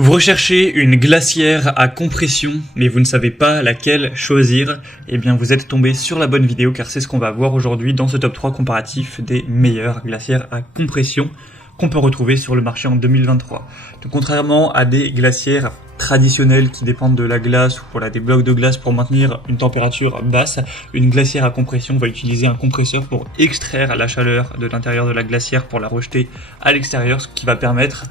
Vous recherchez une glacière à compression, mais vous ne savez pas laquelle choisir, eh bien vous êtes tombé sur la bonne vidéo car c'est ce qu'on va voir aujourd'hui dans ce top 3 comparatif des meilleures glacières à compression qu'on peut retrouver sur le marché en 2023. Donc contrairement à des glacières traditionnelles qui dépendent de la glace ou voilà, des blocs de glace pour maintenir une température basse, une glacière à compression va utiliser un compresseur pour extraire la chaleur de l'intérieur de la glacière pour la rejeter à l'extérieur, ce qui va permettre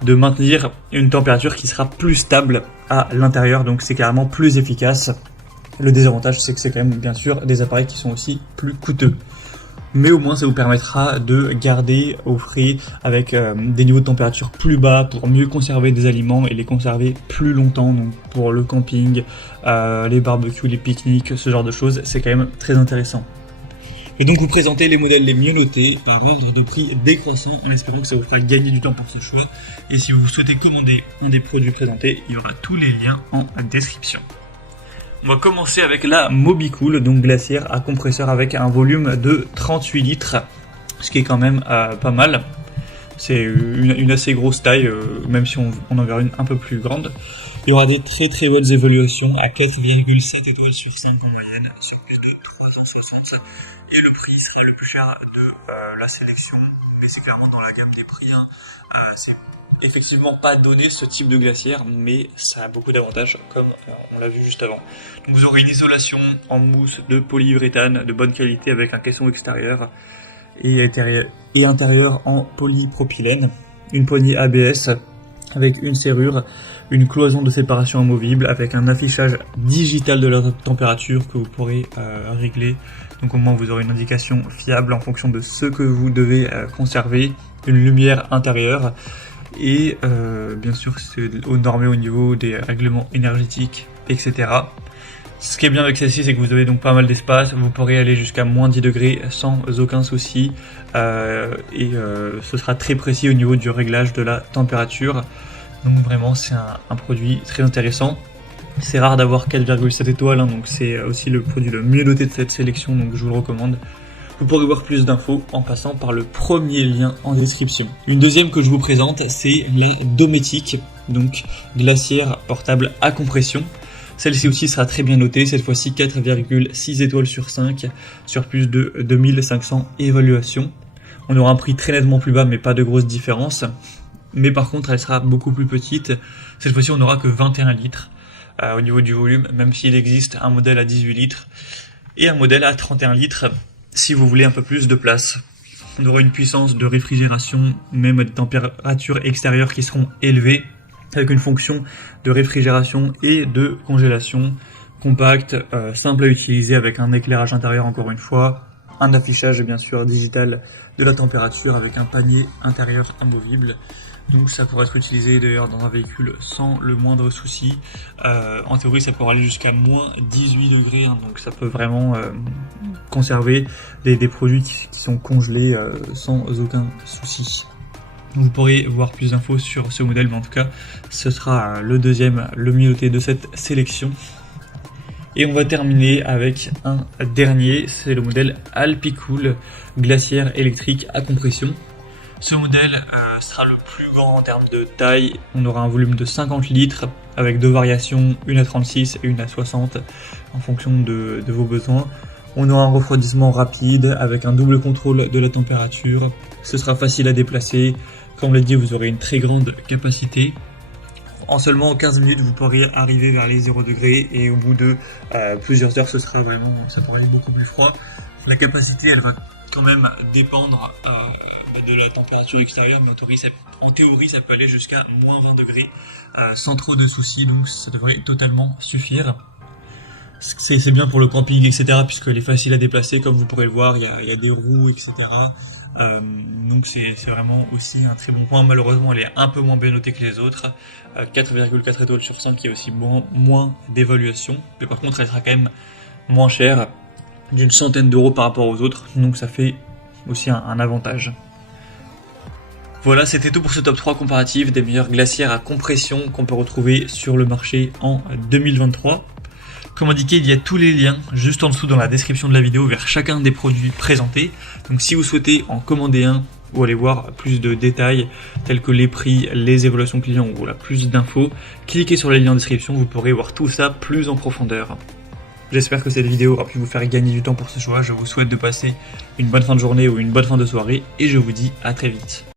de maintenir une température qui sera plus stable à l'intérieur, donc c'est carrément plus efficace. Le désavantage, c'est que c'est quand même bien sûr des appareils qui sont aussi plus coûteux. Mais au moins ça vous permettra de garder au frais avec des niveaux de température plus bas pour mieux conserver des aliments et les conserver plus longtemps, donc pour le camping, les barbecues, les pique-niques, ce genre de choses, c'est quand même très intéressant. Et donc vous présenter les modèles les mieux notés par ordre de prix décroissant en espérant que ça vous fera gagner du temps pour ce choix. Et si vous souhaitez commander un des produits présentés, il y aura tous les liens en description. On va commencer avec la Mobicool, donc glacière à compresseur avec un volume de 38 litres, ce qui est quand même pas mal. C'est une assez grosse taille, même si on en verra une un peu plus grande. Il y aura des très bonnes évaluations à 4,7 étoiles sur 5 en moyenne, sur plus de 360. Et le prix sera le plus cher de la sélection, mais c'est clairement dans la gamme des prix. C'est effectivement pas donné ce type de glacière, mais ça a beaucoup d'avantages comme on l'a vu juste avant. Donc vous aurez une isolation en mousse de polyuréthane de bonne qualité avec un caisson extérieur et intérieur en polypropylène, une poignée ABS avec une serrure, une cloison de séparation amovible avec un affichage digital de la température que vous pourrez régler. Donc au moins vous aurez une indication fiable en fonction de ce que vous devez conserver, une lumière intérieure et bien sûr c'est normé au niveau des règlements énergétiques, etc. Ce qui est bien avec celle-ci, c'est que vous avez donc pas mal d'espace, vous pourrez aller jusqu'à moins 10 degrés sans aucun souci et ce sera très précis au niveau du réglage de la température. Donc vraiment c'est un produit très intéressant. C'est rare d'avoir 4,7 étoiles, donc c'est aussi le produit le mieux noté de cette sélection, donc je vous le recommande. Vous pourrez voir plus d'infos en passant par le premier lien en description. Une deuxième que je vous présente, c'est la Dometic, donc glacière portable à compression. Celle-ci aussi sera très bien notée, cette fois-ci 4,6 étoiles sur 5, sur plus de 2500 évaluations. On aura un prix très nettement plus bas, mais pas de grosse différence. Mais par contre, elle sera beaucoup plus petite. Cette fois-ci, on n'aura que 21 litres. Au niveau du volume, même s'il existe un modèle à 18 litres et un modèle à 31 litres si vous voulez un peu plus de place. On aura une puissance de réfrigération, même des températures extérieures qui seront élevées, avec une fonction de réfrigération et de congélation compacte, simple à utiliser avec un éclairage intérieur encore une fois, un affichage bien sûr digital de la température avec un panier intérieur amovible. Donc ça pourrait être utilisé d'ailleurs dans un véhicule sans le moindre souci. En théorie ça pourrait aller jusqu'à moins 18 degrés, donc ça peut vraiment conserver des produits qui sont congelés sans aucun souci. Vous pourrez voir plus d'infos sur ce modèle, mais en tout cas ce sera le deuxième, le mieux noté de cette sélection. Et on va terminer avec un dernier, c'est le modèle Alpicool, glacière électrique à compression. Ce modèle sera le plus grand en termes de taille, on aura un volume de 50 litres avec deux variations, une à 36 et une à 60 en fonction de vos besoins. On aura un refroidissement rapide avec un double contrôle de la température, ce sera facile à déplacer, comme l'a dit vous aurez une très grande capacité. En seulement 15 minutes vous pourriez arriver vers les 0 degrés et au bout de plusieurs heures ça pourra aller beaucoup plus froid. La capacité elle va quand même dépendre de la température extérieure, mais en théorie ça peut aller jusqu'à moins 20 degrés sans trop de soucis, donc ça devrait totalement suffire. C'est bien pour le camping, etc., puisqu'elle est facile à déplacer, comme vous pourrez le voir, il y a des roues, etc. Donc c'est vraiment aussi un très bon point. Malheureusement elle est un peu moins bien notée que les autres, 4,4 étoiles sur 5, qui est aussi moins d'évaluation, mais par contre elle sera quand même moins chère, d'une centaine d'euros par rapport aux autres, donc ça fait aussi un avantage. Voilà, c'était tout pour ce top 3 comparatif des meilleures glacières à compression qu'on peut retrouver sur le marché en 2023. Comme indiqué, il y a tous les liens juste en dessous dans la description de la vidéo vers chacun des produits présentés. Donc si vous souhaitez en commander un, ou aller voir plus de détails tels que les prix, les évaluations clients ou voilà, plus d'infos, cliquez sur les liens en description, vous pourrez voir tout ça plus en profondeur. J'espère que cette vidéo aura pu vous faire gagner du temps pour ce choix. Je vous souhaite de passer une bonne fin de journée ou une bonne fin de soirée et je vous dis à très vite.